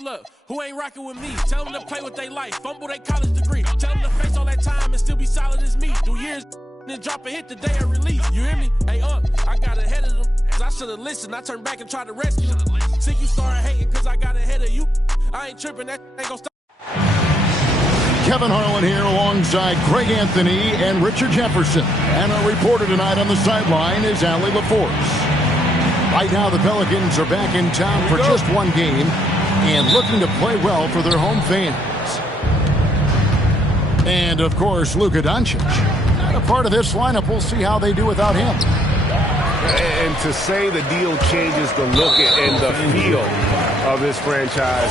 Hold up, who ain't rocking with me? Tell them to play with their life, fumble their college degree. Tell them to face all that time and still be solid as me. Through years, then drop a hit the day of release. You hear me? Hey, I got ahead of them. I should've listened. I turned back and tried to rescue them. See, you started hating cause I got ahead of you. I ain't tripping, that ain't gonna stop. Kevin Harlan here alongside Greg Anthony and Richard Jefferson. And our reporter tonight on the sideline is Allie LaForce. Right now, the Pelicans are back in town for just one game and looking to play well for their home fans. And, of course, Luka Doncic. A part of this lineup, we'll see how they do without him. And to say the deal changes the look and the feel of this franchise,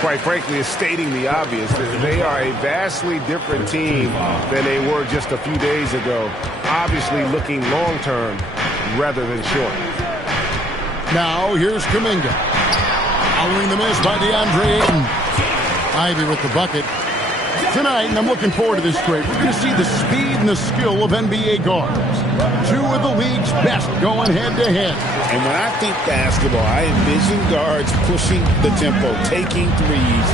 quite frankly, is stating the obvious. They are a vastly different team than they were just a few days ago. Obviously looking long-term rather than short. Now, here's Kuminga. Following the miss by DeAndre Ayton. Ivy with the bucket. Tonight, and I'm looking forward to this trade, we're going to see the speed and the skill of NBA guards. Two of the league's best going head-to-head. And when I think basketball, I envision guards pushing the tempo, taking threes.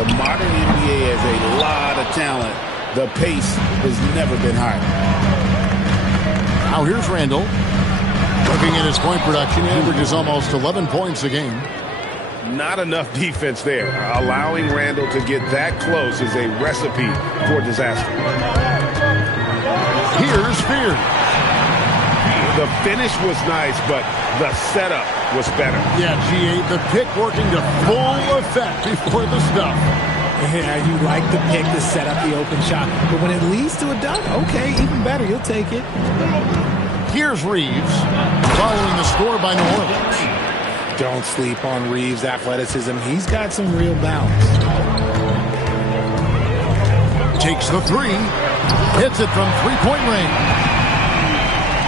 The modern NBA has a lot of talent. The pace has never been higher. Now here's Randall. Looking at his point production, he averages almost 11 points a game. Not enough defense there. Allowing Randall to get that close is a recipe for disaster. Here's Spears. The finish was nice, but the setup was better. Yeah, G8, the pick working to full effect before the stuff. Yeah, you like the pick to set up the open shot. But when it leads to a dunk, okay, even better. You'll take it. Here's Reeves, following the score by New Orleans. Don't sleep on Reeves' athleticism. He's got some real bounce. Takes the three. Hits it from three-point range.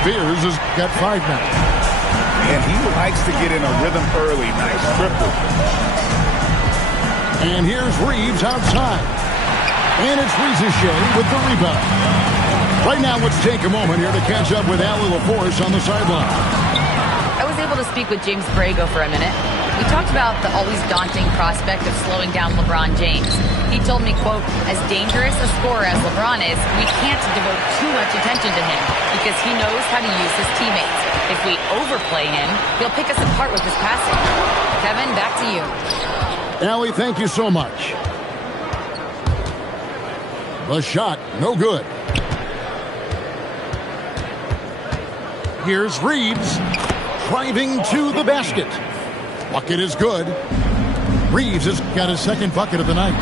Spears has got 5 now. And he likes to get in a rhythm early. Nice triple. And here's Reeves outside. And it's Rizachet with the rebound. Right now, let's take a moment here to catch up with Allie LaForce on the sideline. I was able to speak with James Borrego for a minute. We talked about the always daunting prospect of slowing down LeBron James. He told me, quote, as dangerous a scorer as LeBron is, we can't devote too much attention to him because he knows how to use his teammates. If we overplay him, he'll pick us apart with his passing. Kevin, back to you. Allie, thank you so much. The shot, no good. Here's Reeves. Driving to the basket. Bucket is good. Reeves has got his second bucket of the night.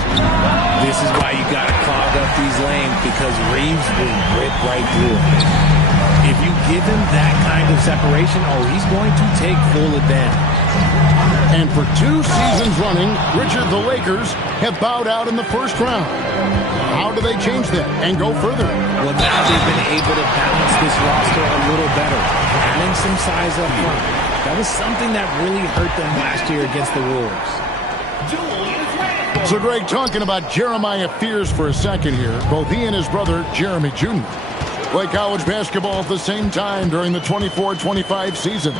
This is why you got to clog up these lanes, because Reeves will rip right through it. If you give him that kind of separation, he's going to take full advantage. And for 2 seasons running, Richard, the Lakers have bowed out in the first round. How do they change that and go further? Well, now they've been able to balance this roster a little better, adding some size up front. That was something that really hurt them last year against the Wolves. So, Greg, talking about Jeremiah Fears for a second here, both he and his brother, Jeremy Jr., play college basketball at the same time during the 24-25 season.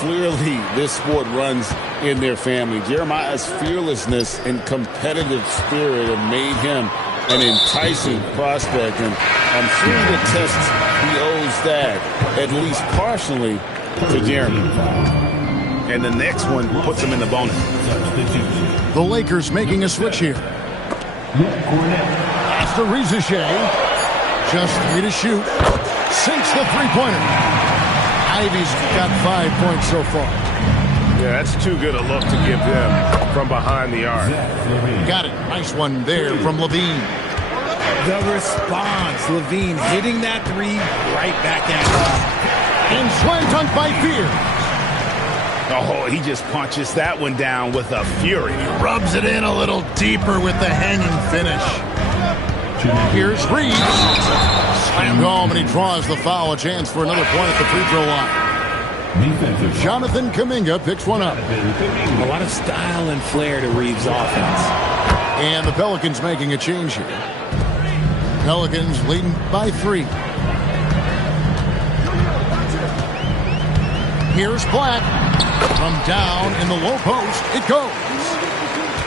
Clearly, this sport runs in their family. Jeremiah's fearlessness and competitive spirit have made him an enticing prospect, and I'm sure the test he owes that, at least partially, to Jeremy. And the next one puts him in the bonus. The Lakers making a switch here. Pass to Rizachet. Just 3 to shoot. Sinks the three-pointer. Ivy's got 5 points so far. Yeah, that's too good a look to give them from behind the arc. Got it. Nice one there from Levine. The response, Levine hitting that three right back at him. And slam dunk by Fears. Oh, he just punches that one down with a fury. Rubs it in a little deeper with the hanging finish. Here's Reeves. Slammed home, and he draws the foul. A chance for another point at the free throw line. Jonathan Kuminga picks one up. A lot of style and flair to Reeves' offense. And the Pelicans making a change here. Pelicans leading by 3. Here's Black. From down in the low post, it goes.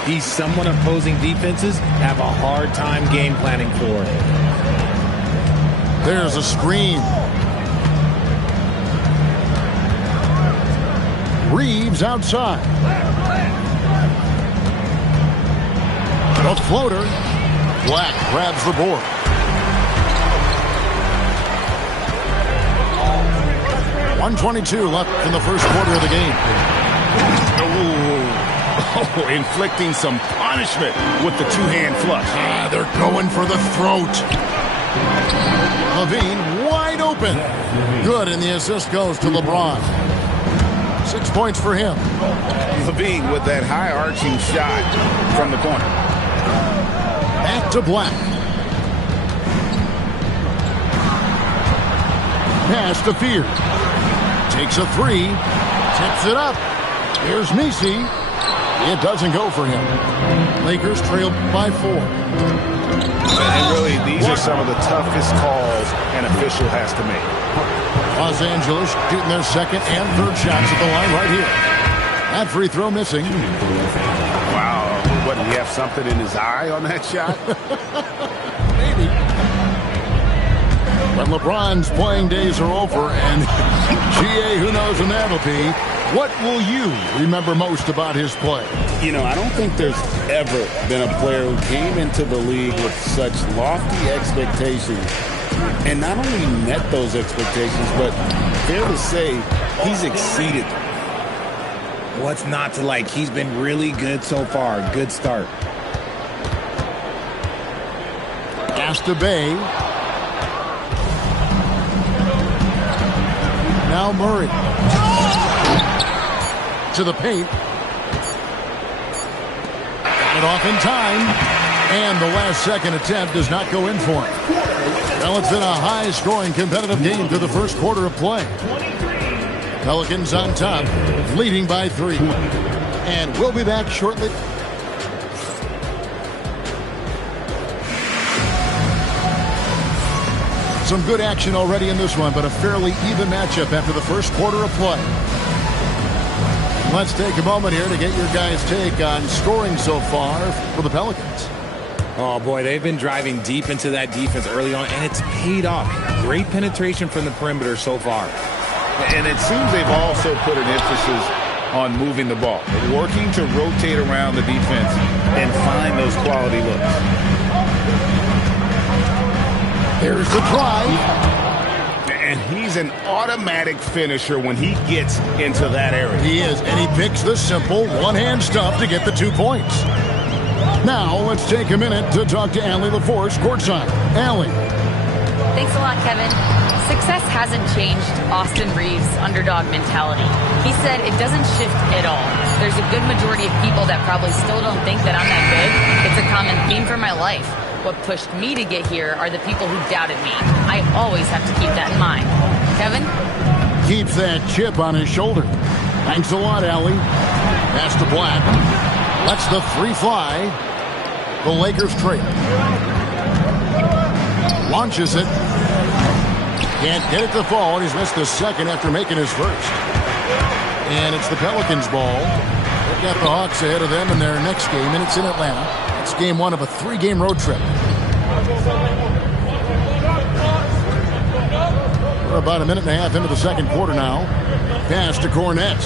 He's someone opposing defenses have a hard time game planning for. There's a screen. Reeves outside. The floater. Black grabs the board. .122 left in the first quarter of the game. Oh, inflicting some punishment with the two-hand flush. They're going for the throat. LaVine wide open. Good, and the assist goes to LeBron. 6 points for him. LaVine with that high-arching shot from the corner. Back to Black. Pass to Fear. Takes a three. Tips it up. Here's Messi. It doesn't go for him. Lakers trail by 4. And really, these are some of the toughest calls an official has to make. Los Angeles shooting their second and third shots at the line right here. That free throw missing. Wow. What, did he have something in his eye on that shot? Maybe. When LeBron's playing days are over, and GA, who knows when that'll be, what will you remember most about his play? You know, I don't think there's ever been a player who came into the league with such lofty expectations and not only met those expectations, but fair to say, he's exceeded them. What's not to like? He's been really good so far. Good start. Pass to Bay. Now Murray. To the paint. Got it off in time. And the last second attempt does not go in for him. Well, it's been a high-scoring competitive game through the first quarter of play. Pelicans on top, leading by 3. And we'll be back shortly. Some good action already in this one, but a fairly even matchup after the first quarter of play. Let's take a moment here to get your guys' take on scoring so far for the Pelicans. Oh, boy, they've been driving deep into that defense early on, and it's paid off. Great penetration from the perimeter so far. And it seems they've also put an emphasis on moving the ball, working to rotate around the defense and find those quality looks. Here's the try. And he's an automatic finisher when he gets into that area. He is, and he picks the simple one-hand stuff to get the 2 points. Now, let's take a minute to talk to Allie LaForce courtside. Allie. Thanks a lot, Kevin. Success hasn't changed Austin Reeves' underdog mentality. He said it doesn't shift at all. There's a good majority of people that probably still don't think that I'm that good. It's a common theme for my life. What pushed me to get here are the people who doubted me. I always have to keep that in mind. Kevin? Keeps that chip on his shoulder. Thanks a lot, Allie. Pass to Black. Lets the 3 fly. The Lakers trail. Launches it. Can't get it to fall, and he's missed the second after making his first. And it's the Pelicans' ball. They've got the Hawks ahead of them in their next game, and it's in Atlanta. It's game 1 of a 3-game road trip. We're about a minute and a half into the second quarter now. Pass to Cornette.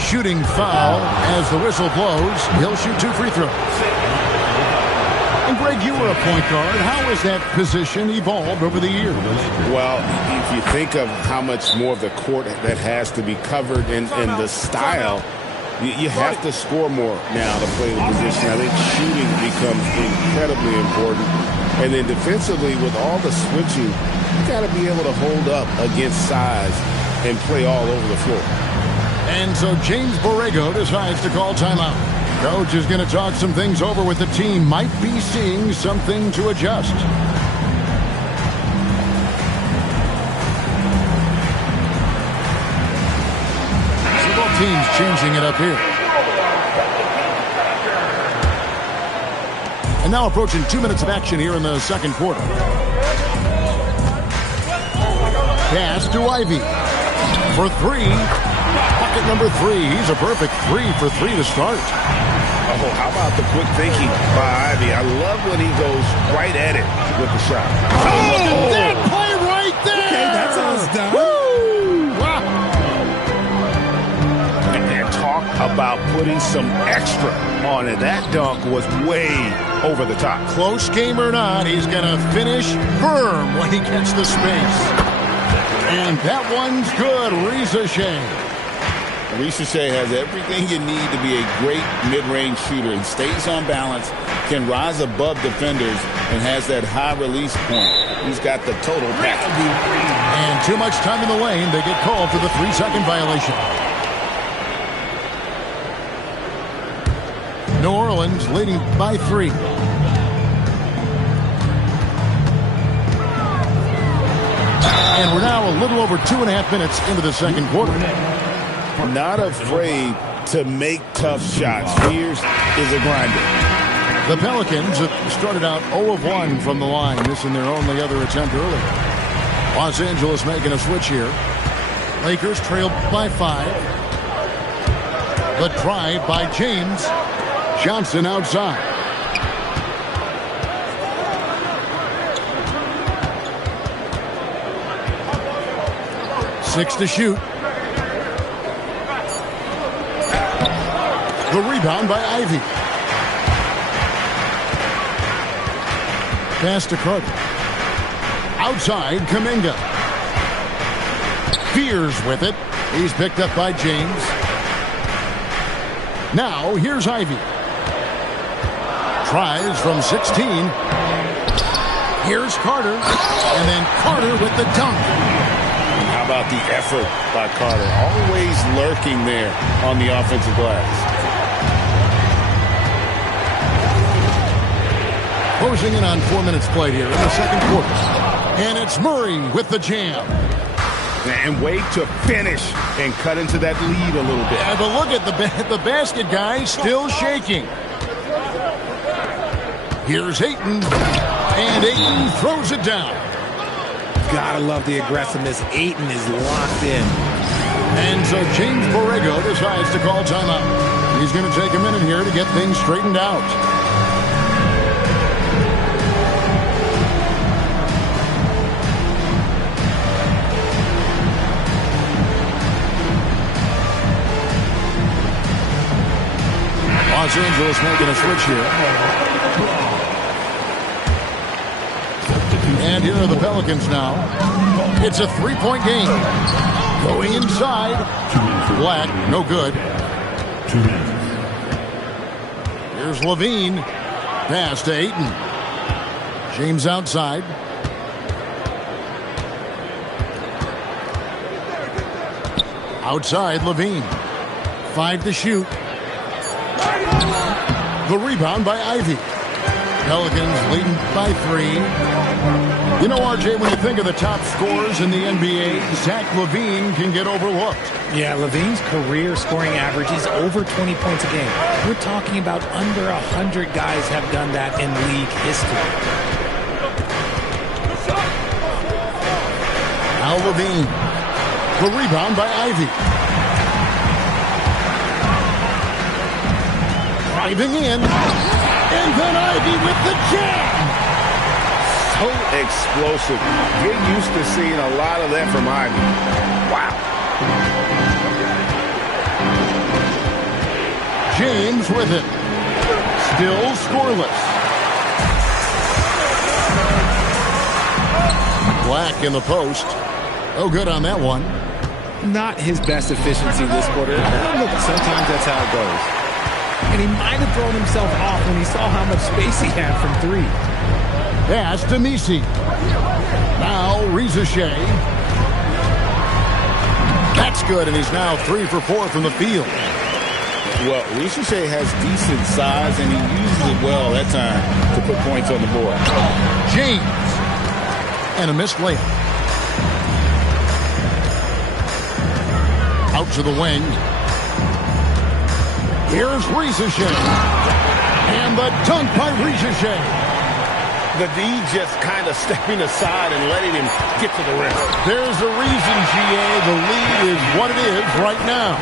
Shooting foul as the whistle blows. He'll shoot 2 free throws. And Greg, you were a point guard. How has that position evolved over the years? Well, if you think of how much more of the court that has to be covered in the style, you have to score more now to play the position. I think shooting becomes incredibly important. And then defensively, with all the switching, you got to be able to hold up against size and play all over the floor. And so James Borrego decides to call timeout. Coach is going to talk some things over with the team. Might be seeing something to adjust. So both teams changing it up here. And now approaching 2 minutes of action here in the second quarter. Pass to Ivy for 3. Bucket number 3. He's a perfect 3 for 3 to start. Oh, how about the quick thinking by Ivy? I love when he goes right at it with the shot. Oh, look at that play right there! Okay, that's how it's done. Woo! Wow. And talk about putting some extra on it. That dunk was way over the top. Close game or not, he's going to finish firm when he gets the space. And that one's good. Risacher. Risacher has everything you need to be a great mid-range shooter and stays on balance, can rise above defenders, and has that high release point. He's got the total package. And too much time in the lane. They get called for the 3-second violation. New Orleans leading by 3. And we're now a little over 2.5 minutes into the second quarter. Not afraid to make tough shots. Spears is a grinder. The Pelicans have started out 0 of 1 from the line, missing their only other attempt earlier. Los Angeles making a switch here. Lakers trailed by 5. The drive by James. Johnson outside. Six to shoot. The rebound by Ivy. Pass to Carter. Outside, Kuminga. Fears with it. He's picked up by James. Now, here's Ivy. Tries from 16. Here's Carter. And then Carter with the dunk. How about the effort by Carter? Always lurking there on the offensive glass. Closing in on 4 minutes played here in the second quarter. And it's Murray with the jam. And wait to finish and cut into that lead a little bit. Yeah, but look at the basket guy still shaking. Here's Ayton. And Ayton throws it down. Gotta love the aggressiveness. Ayton is locked in. And so James Borrego decides to call timeout. He's going to take a minute here to get things straightened out. Los Angeles making a switch here. And here are the Pelicans now. It's a 3-point game. Going inside. Black, no good. Here's Levine. Pass to Ayton. James outside. Outside, Levine. 5 to shoot. The rebound by Ivy. Pelicans leading by 3. You know, RJ, when you think of the top scorers in the NBA, Zach LaVine can get overlooked. Yeah, LaVine's career scoring average is over 20 points a game. We're talking about under 100 guys have done that in league history. Now LaVine. The rebound by Ivy. Driving in. And then Ivy with the jam. So explosive. Get used to seeing a lot of that from Ivy. Wow. James with it. Still scoreless. Black in the post. Oh, good on that one. Not his best efficiency this quarter. Look, sometimes that's how it goes. And he might have thrown himself off when he saw how much space he had from 3. Pass to Misi. Now Risacher. That's good, and he's now 3 for 4 from the field. Well, Risacher has decent size, and he uses it well that time to put points on the board. James. And a missed layup. Out to the wing. Here's Risacher. And the dunk by Risacher. The D just kind of stepping aside and letting him get to the rim. There's a reason, GA. The lead is what it is right now.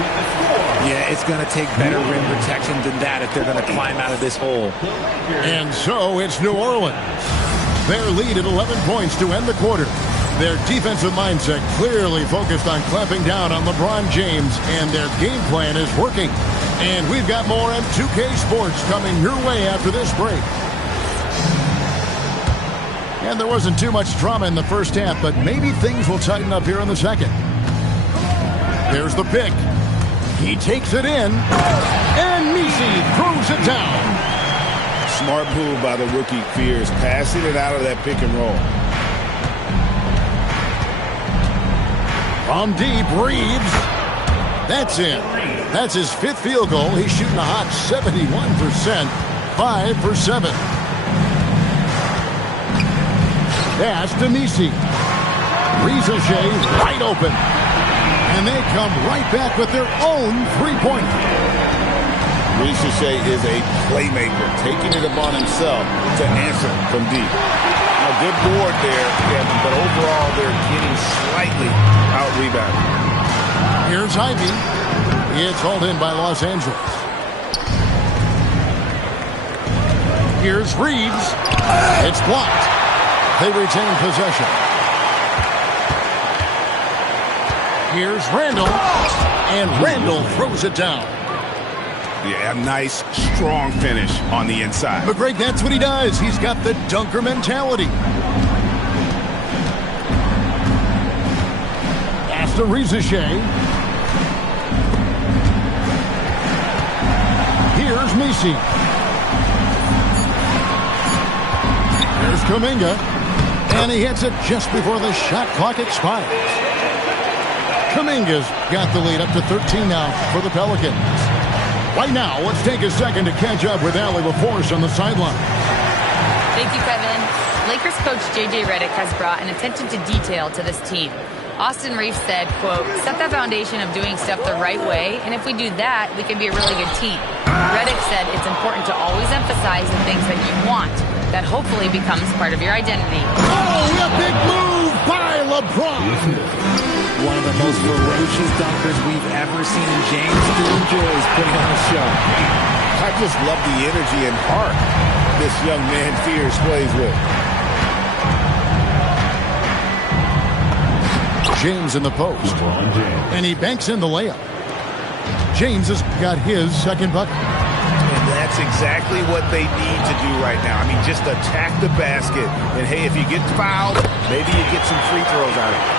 Yeah, it's going to take better rim protection than that if they're going to climb out of this hole. And so it's New Orleans. Their lead at 11 points to end the quarter. Their defensive mindset clearly focused on clamping down on LeBron James, and their game plan is working. And we've got more M2K Sports coming your way after this break. And there wasn't too much drama in the first half, but maybe things will tighten up here in the second. There's the pick. He takes it in, and Messi throws it down. Smart move by the rookie Fears, passing it out of that pick and roll. From deep, Reeves. That's in. That's his 5th field goal. He's shooting a hot 71%, 5 for 7. Pass to Messi. Rizachet wide open. And they come right back with their own three-pointer. Rizachet is a playmaker, taking it upon himself to answer from deep. A good board there, Kevin, but overall they're getting slightly out-rebounded. Here's Ivy. It's hauled in by Los Angeles. Here's Reeves. It's blocked. They retain possession. Here's Randall. And Randall throws it down. Yeah, nice, strong finish on the inside. But Greg, that's what he does. He's got the dunker mentality. Pass to Rizachet. Here's Messi. Here's Kuminga. And he hits it just before the shot clock expires. Kuminga's got the lead up to 13 now for the Pelicans. Right now, let's take a second to catch up with Allie LaForce on the sideline. Thank you, Kevin. Lakers coach J.J. Redick has brought an attention to detail to this team. Austin Reeves said, quote, set the foundation of doing stuff the right way, and if we do that, we can be a really good team. Redick said it's important to always emphasize the things that you want. That hopefully becomes part of your identity. Oh, a big move by LeBron. One of the most ferocious dunkers we've ever seen. James still enjoys putting on a show. I just love the energy and heart this young man Fears plays with. James in the post. And he banks in the layup. James has got his second bucket. And that's exactly what they need to do right now. I mean, just attack the basket. And, hey, if you get fouled, maybe you get some free throws out of it.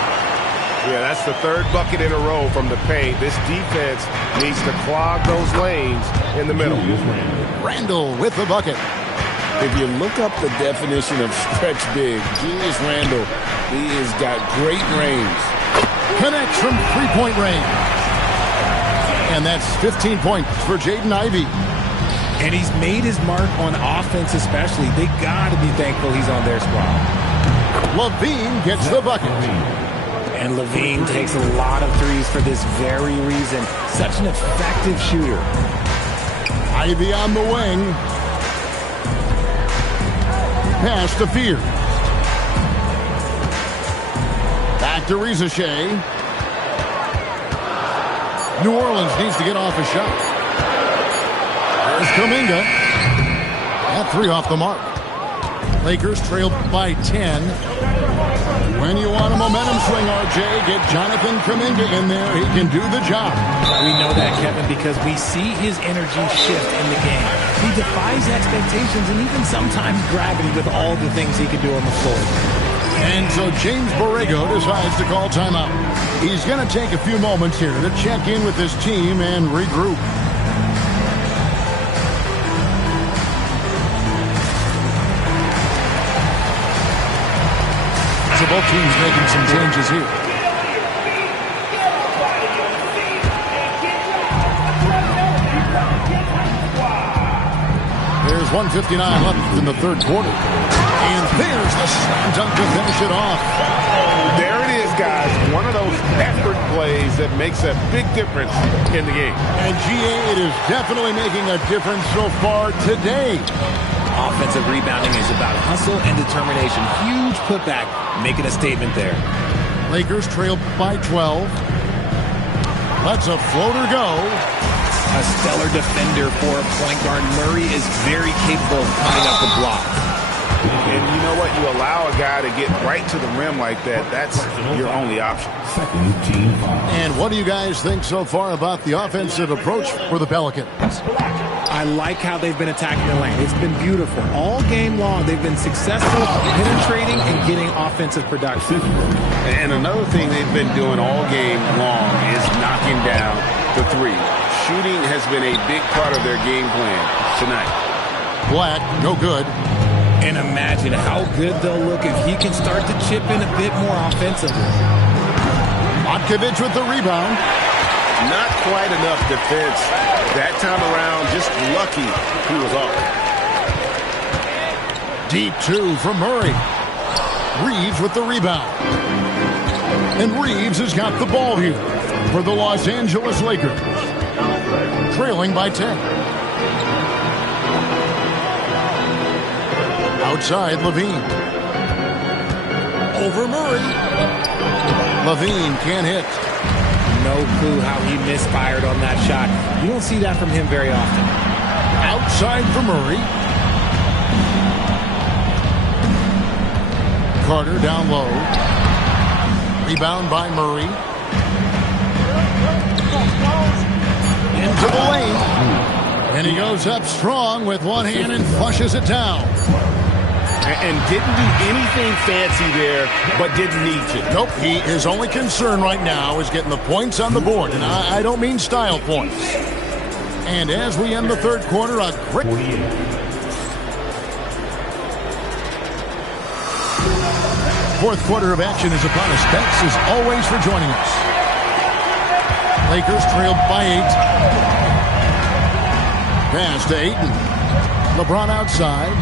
Yeah, that's the 3rd bucket in a row from the paint. This defense needs to clog those lanes in the middle. Randall with the bucket. If you look up the definition of stretch big, Julius Randle, he has got great range. Connects from three-point range. And that's 15 points for Jaden Ivey. And he's made his mark on offense especially. They got to be thankful he's on their squad. LaVine gets the bucket. And LaVine takes a lot of threes for this very reason. Such an effective shooter. Ivy on the wing. Pass to Fears. Back to Rizachet. New Orleans needs to get off a shot. There's Kuminga. That 3 off the mark. Lakers trailed by 10. When you want a momentum swing, RJ, get Jonathan Kuminga in there. He can do the job. We know that, Kevin, because we see his energy shift in the game. He defies expectations and even sometimes gravity with all the things he can do on the floor. And so James Borrego decides to call timeout. He's going to take a few moments here to check in with his team and regroup. So both teams making some changes here. There's 1:59 left in the 3rd quarter. And there's the slam dunk to finish it off. There it is, guys. One of those effort plays that makes a big difference in the game. And GA, it is definitely making a difference so far today. Offensive rebounding is about hustle and determination. Huge putback, making a statement there. Lakers trail by 12. Lets a floater go. A stellar defender for a point guard. Murray is very capable of coming up the block. And you know what? You allow a guy to get right to the rim like that. That's your only option. And what do you guys think so far about the offensive approach for the Pelicans? I like how they've been attacking the lane. It's been beautiful. All game long, they've been successful penetrating and getting offensive production. And another thing they've been doing all game long is knocking down the three. Shooting has been a big part of their game plan tonight. Black, no good. And imagine how good they'll look if he can start to chip in a bit more offensively. Otkovic with the rebound. Not quite enough defense that time around. Just lucky he was off. Deep two from Murray. Reeves with the rebound. And Reeves has got the ball here for the Los Angeles Lakers. Trailing by 10. Outside, Levine. Over Murray. Levine can't hit. No clue how he misfired on that shot. You don't see that from him very often. Outside for Murray. Carter down low. Rebound by Murray. Into the lane. And he goes up strong with one hand and flushes it down. And didn't do anything fancy there, but didn't need to. Nope, his only concern right now is getting the points on the board. And I don't mean style points. And as we end the third quarter, a great... Fourth quarter of action is upon us. Thanks as always for joining us. Lakers trailed by 8. Pass to Ayton. LeBron outside.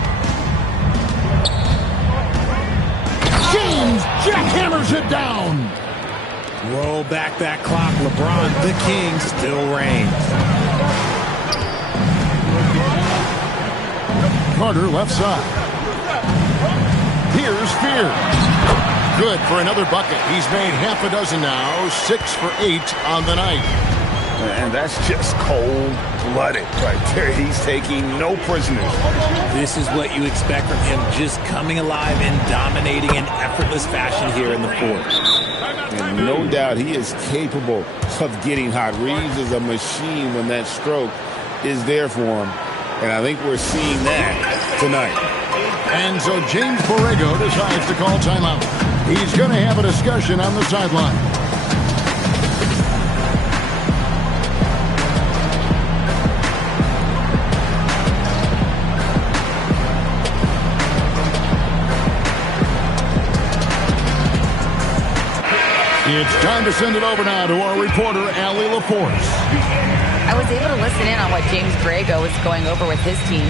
James jackhammers it down. Roll back that clock. LeBron, the king, still reigns. Carter left side. Here's Fear. Good for another bucket. He's made half a dozen now. 6 for 8 on the night. And that's just cold-blooded right there. He's taking no prisoners. This is what you expect from him, just coming alive and dominating in effortless fashion here in the fourth. And no doubt he is capable of getting hot. Reeves is a machine when that stroke is there for him. And I think we're seeing that tonight. And so James Borrego decides to call timeout. He's going to have a discussion on the sideline. It's time to send it over now to our reporter, Allie LaForce. I was able to listen in on what James Borrego was going over with his team.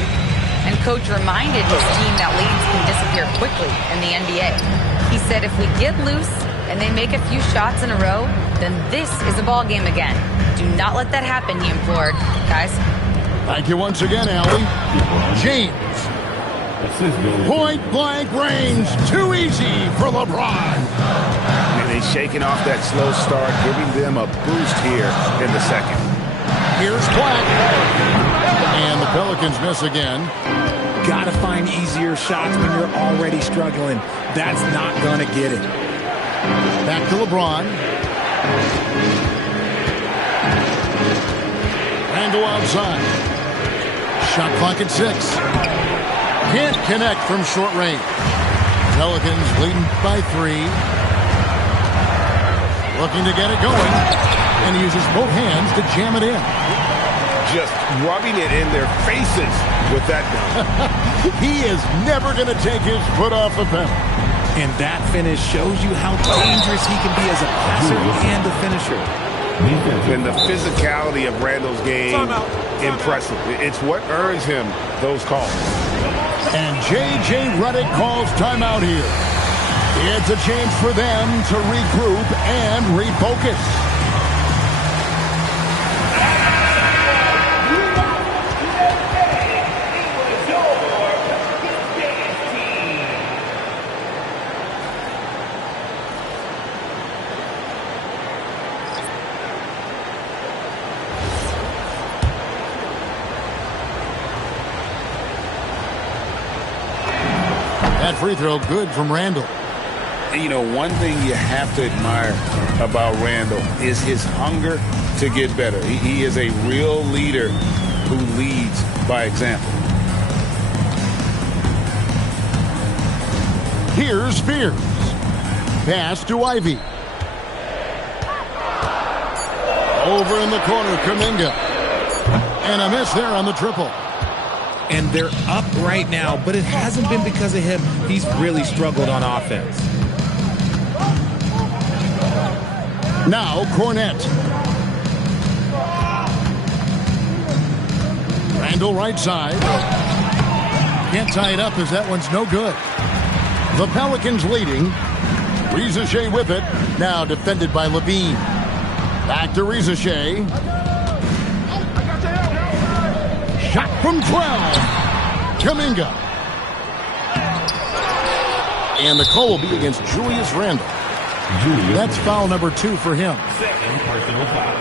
And Coach reminded his team that leads can disappear quickly in the NBA. He said if we get loose and they make a few shots in a row, then this is a ball game again. Do not let that happen, he implored. Guys. Thank you once again, Allie. James. Point blank range. Too easy for LeBron. And he's shaking off that slow start, giving them a boost here in the second. Here's Black. And the Pelicans miss again. Gotta find easier shots when you're already struggling. That's not gonna get it. Back to LeBron. Angle outside. Shot clock at 6. Can't connect from short range. Pelicans leading by 3. Looking to get it going. And he uses both hands to jam it in. Just rubbing it in their faces with that dunk. He is never going to take his foot off the pedal. And that finish shows you how dangerous he can be as a passer and a finisher. And the physicality of Randall's game, impressive. It's what earns him those calls. And J.J. Redick calls timeout here. It's a chance for them to regroup and refocus. That free throw good from Randall. And, you know, one thing you have to admire about Randall is his hunger to get better. He is a real leader who leads by example. Here's Spears. Pass to Ivy. Over in the corner, Kuminga. And a miss there on the triple. And they're up right now, but it hasn't been because of him. He's really struggled on offense. Now Cornette. Randall right side. Can't tie it up as that one's no good. The Pelicans leading. Reza Shea with it. Now defended by Levine. Back to Reza Shea. Shot from 12. Kuminga. And the call will be against Julius Randle. That's foul number 2 for him. Second personal foul.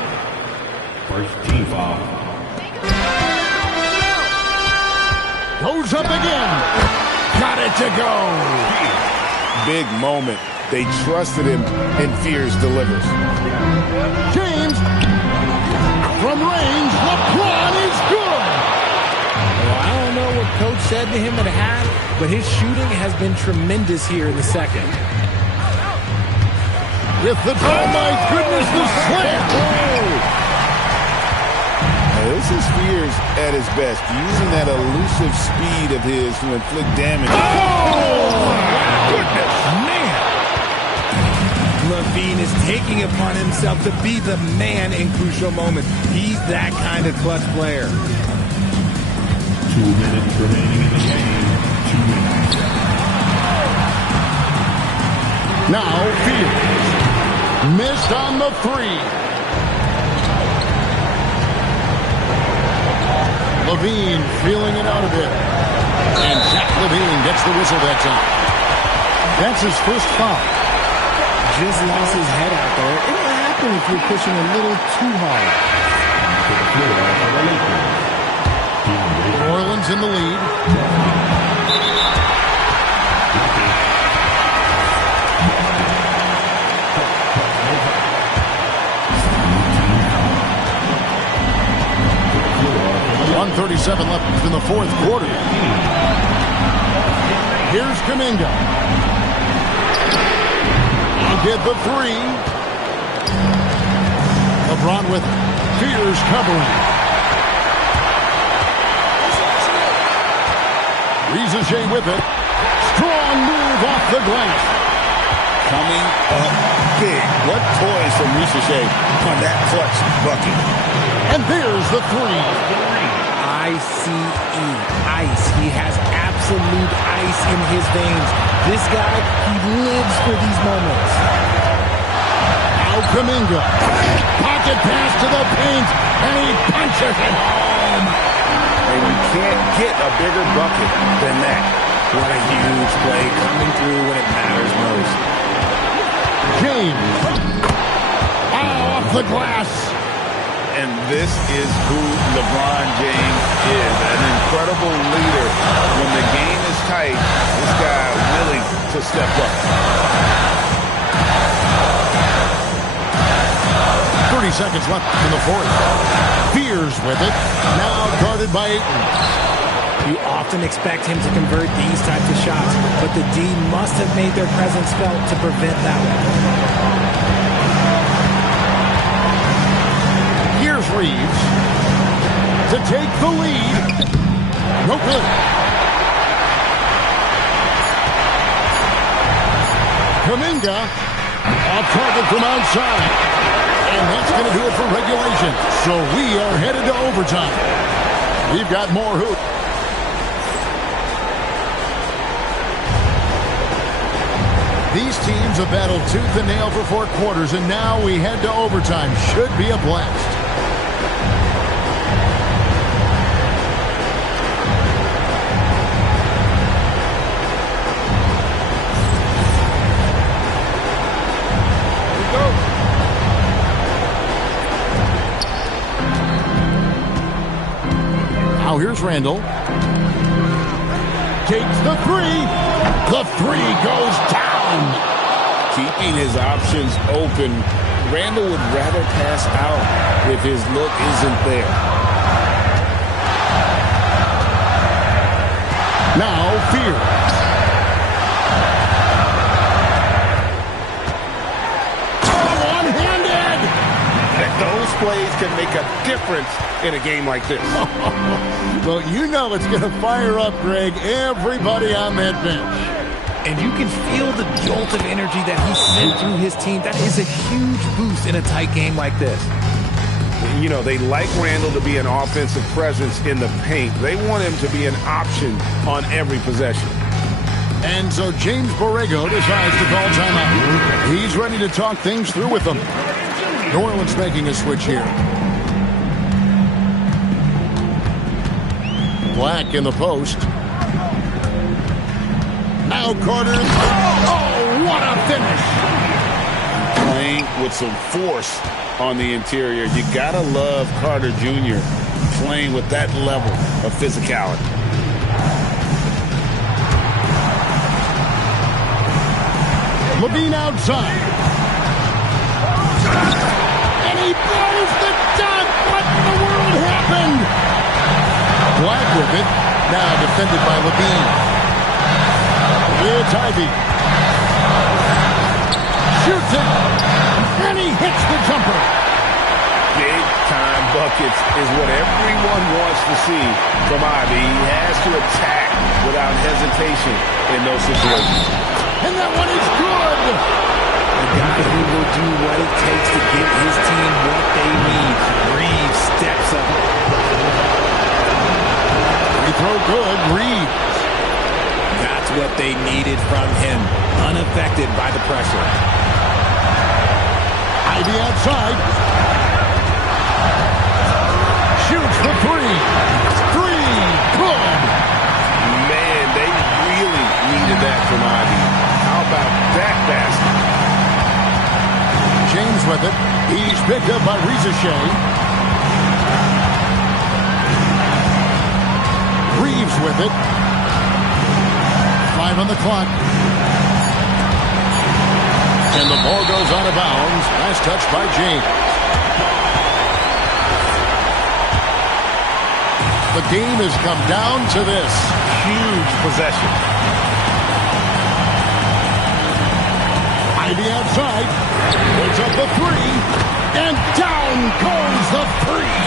First team foul. Goes up again. Got it to go. Big moment. They trusted him, and Fears delivers. James. From range. LeBron is good. Well, I don't know what Coach said to him at half, but his shooting has been tremendous here in the second. With the draw, my goodness, the slam. Now, this is Fears at his best, using that elusive speed of his to inflict damage. Oh, my goodness, man. Levine is taking upon himself to be the man in crucial moments. He's that kind of clutch player. 2 minutes remaining in the game. 2 minutes. Now Fields. Missed on the 3. Levine feeling it out a bit. And Zach Levine gets the whistle that time. That's his first foul. Just lost his head out there. It'll happen if you're pushing a little too hard. New Orleans in the lead. .137 left in the fourth quarter. Here's Kuminga. He'll get the 3. LeBron with it. Fears covering. Reza Shea with it. Strong move off the glass. Coming up big. What toys from Reza Shea on that clutch bucket. And there's the 3. ICE, ice. He has absolute ice in his veins. This guy, he lives for these moments. Now Kuminga. Pocket pass to the paint, and he punches it home. And you can't get a bigger bucket than that. What a huge play coming through when it matters most. James. Off the glass. And this is who LeBron James is, an incredible leader. When the game is tight, this guy willing to step up. 30 seconds left in the fourth. Fears with it. Now guarded by Ayton. You often expect him to convert these types of shots, but the D must have made their presence felt to prevent that one. Here's Reeves to take the lead. No good. Kuminga off target from outside. And that's going to do it for regulation. So we are headed to overtime. We've got more hoops. These teams have battled tooth and nail for 4 quarters, and now we head to overtime. Should be a blast. Now here's Randall. Takes the 3. The three goes down. Keeping his options open. Randall would rather pass out if his look isn't there. Now Fears. Those plays can make a difference in a game like this. Well, you know it's going to fire up, Greg, everybody on that bench. And you can feel the jolt of energy that he sent through his team. That is a huge boost in a tight game like this. You know, they like Randall to be an offensive presence in the paint. They want him to be an option on every possession. And so James Borrego decides to call timeout. He's ready to talk things through with them. New Orleans making a switch here. Black in the post. Now Carter. Oh, what a finish. Playing with some force on the interior. You gotta love Carter Jr. playing with that level of physicality. Levine outside. And he blows the dunk. What in the world happened? Black with it. Now defended by Levine. It's Ivy. Shoots it. And he hits the jumper. Big-time buckets is what everyone wants to see from Ivy. He has to attack without hesitation in those situations. And that one is good. A guy who will do what it takes to give his team what they need. Reeves steps up. Free throw good. Reeves. That's what they needed from him. Unaffected by the pressure. Ivy outside. Shoots the three. Three. Good. Man, they really needed that from Ivy. How about that basket? James with it. He's picked up by Rizachet. Reeves with it. 5 on the clock. And the ball goes out of bounds. Last touch by James. The game has come down to this. Huge possession. Ivy outside. Puts up the three. And down goes the three.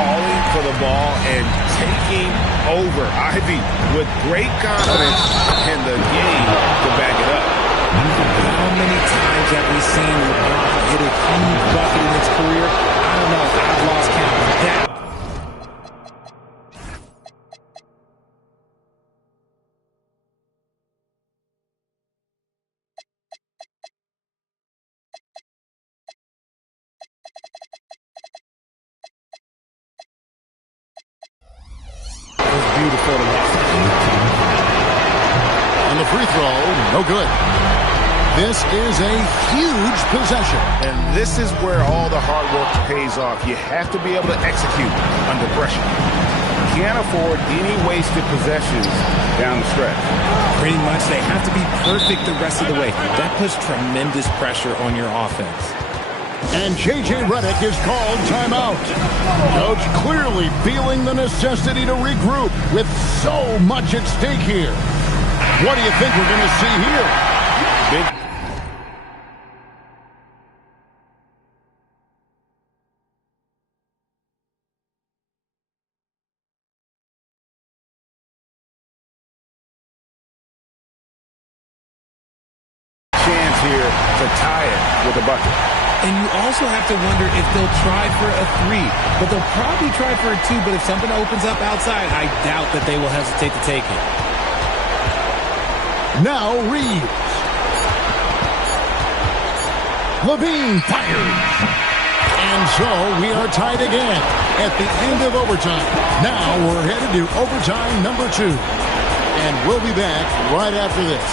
Calling for the ball and taking over. Ivy with great confidence and the game to back it up. How many times have we seen LeBron hit a huge bucket in his career? I don't know. I've lost count. That Beautiful to watch. And the free throw, no good. This is a huge possession. And this is where all the hard work pays off. You have to be able to execute under pressure. Can't afford any wasted possessions down the stretch. pretty much they have to be perfect the rest of the way. That puts tremendous pressure on your offense. And J.J. Redick is called timeout. Coach clearly feeling the necessity to regroup with so much at stake here. What do you think we're going to see here? Big chance here to tie it with a bucket. And you also have to wonder if they'll try for a three. But they'll probably try for a two. But if something opens up outside, I doubt that they will hesitate to take it. Now Reeves. Levine fires. And so we are tied again at the end of overtime. Now we're headed to overtime number 2. And we'll be back right after this.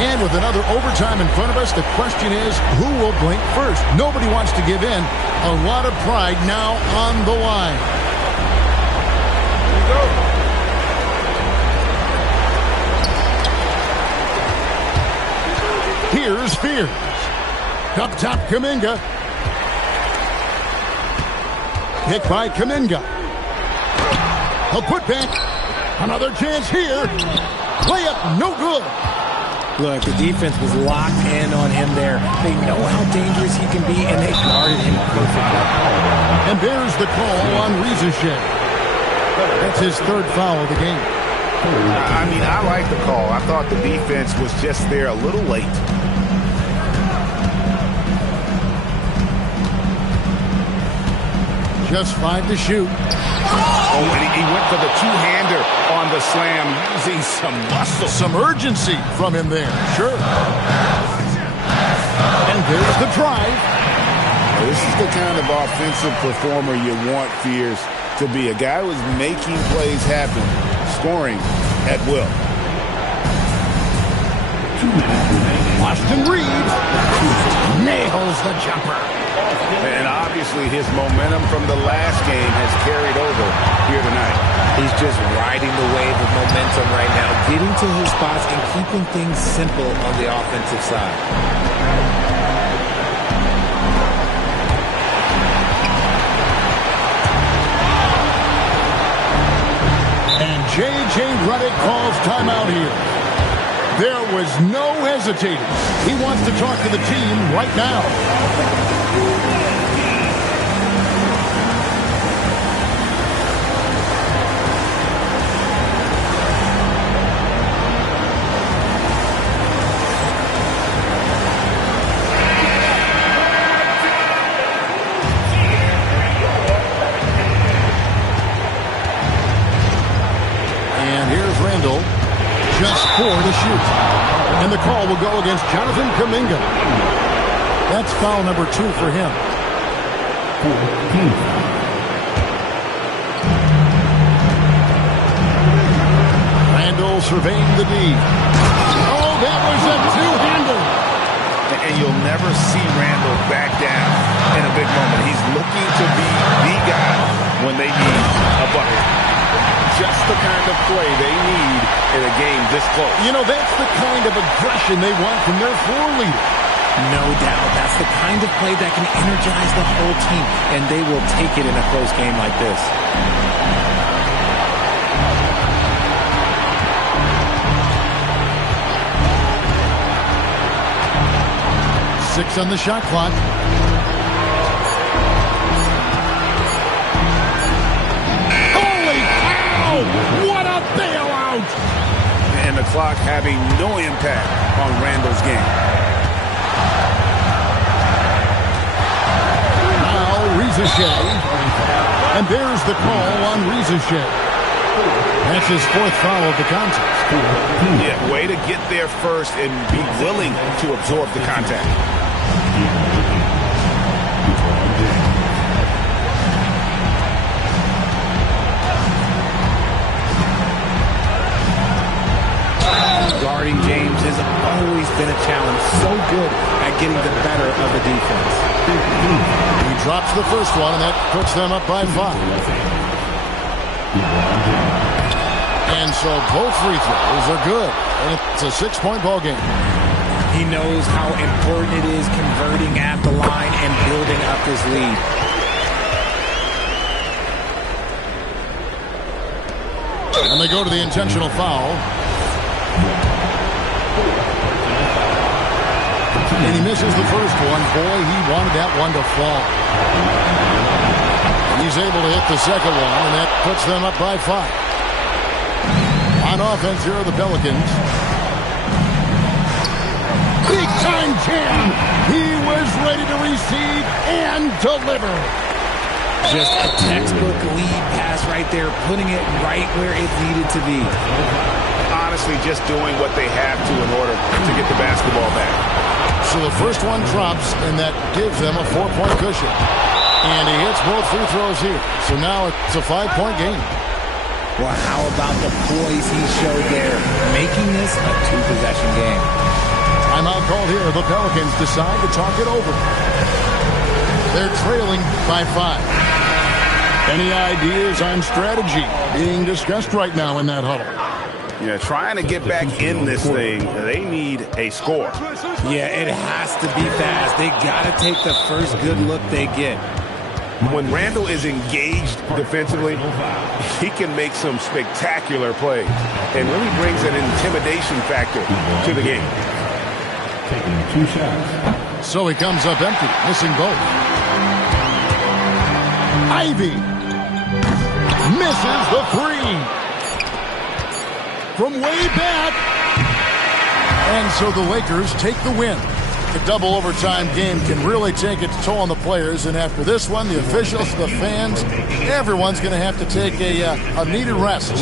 And with another overtime in front of us, the question is, who will blink first? Nobody wants to give in. A lot of pride now on the line. go. Here's Spears. Up top, Kuminga. Pick by Kuminga. A putback. Another chance here. Play up, no good. Look, the defense was locked in on him there. They know how dangerous he can be, and they guarded him perfectly. And there's the call on Rizachet. That's his third foul of the game. I mean, I like the call. I thought the defense was just there a little late. Just 5 to shoot. Oh, and he went for the two-hander on the slam, using some muscle. Some urgency from him there. Sure. And there's the drive. This is the kind of offensive performer you want Fears to be. A guy who's making plays happen, scoring at will. Austin Reeves nails the jumper. And obviously his momentum from the last game has carried over here tonight. He's just riding the wave of momentum right now, getting to his spots and keeping things simple on the offensive side. And J.J. Redick calls timeout here. There was no hesitating. He wants to talk to the team right now. Just 4 to shoot. And the call will go against Jonathan Kuminga. That's foul number 2 for him. Randall surveying the D. Oh, that was a two-hander. And you'll never see Randall back down in a big moment. He's looking to be the guy when they need a bucket. Just the kind of play they need in a game this close. You know, that's the kind of aggression they want from their floor leader. No doubt. That's the kind of play that can energize the whole team, and they will take it in a close game like this. 6 on the shot clock. What a bailout! And the clock having no impact on Randall's game. Now Rizachet. And there's the call on Rizachet. That's his 4th foul of the contest. Yeah, way to get there first and be willing to absorb the contact. Guarding James has always been a challenge. So good at getting the better of the defense. He drops the first one, and that puts them up by 5. And so both free throws are good. And it's a 6-point ball game. He knows how important it is converting at the line and building up this lead. And they go to the intentional foul. And he misses the first one. Boy, he wanted that one to fall. He's able to hit the second one, and that puts them up by 5. On offense, here are the Pelicans. Big-time jam. He was ready to receive and deliver. Just a textbook lead pass right there, putting it right where it needed to be. Honestly, just doing what they have to in order to get the basketball back. So the first one drops, and that gives them a 4-point cushion. And he hits both free throws here. So now it's a 5-point game. Well, how about the poise he showed there, making this a 2-possession game. Timeout called here. The Pelicans decide to talk it over. They're trailing by 5. Any ideas on strategy being discussed right now in that huddle? Yeah, trying to get back in this thing, they need a score. Yeah, it has to be fast. They got to take the first good look they get. When Randall is engaged defensively, he can make some spectacular plays and really brings an intimidation factor to the game. Taking 2 shots. So he comes up empty, missing both. Ivy misses the 3 from way back. And so the Lakers take the win. The double overtime game can really take its toll on the players, and after this one, the officials, the fans, everyone's going to have to take a needed rest.